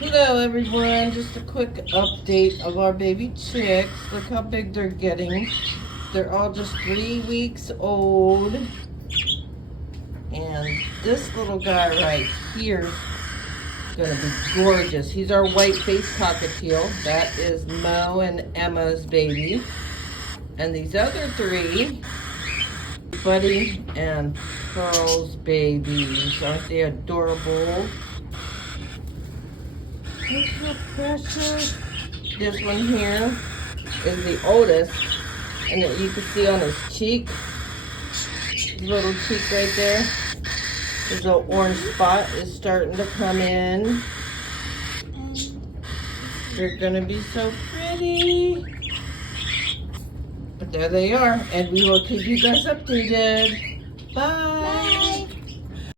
Hello everyone, just a quick update of our baby chicks. Look how big they're getting. They're all just 3 weeks old. And this little guy right here is gonna be gorgeous. He's our white-faced cockatiel. That is Mo and Emma's baby. And these other three, Buddy and Pearl's babies. Aren't they adorable? Look how precious. This one here is the oldest, and you can see on his cheek, his little cheek right there, his little orange spot is starting to come in. They're gonna be so pretty. But there they are, and we will keep you guys updated. Bye.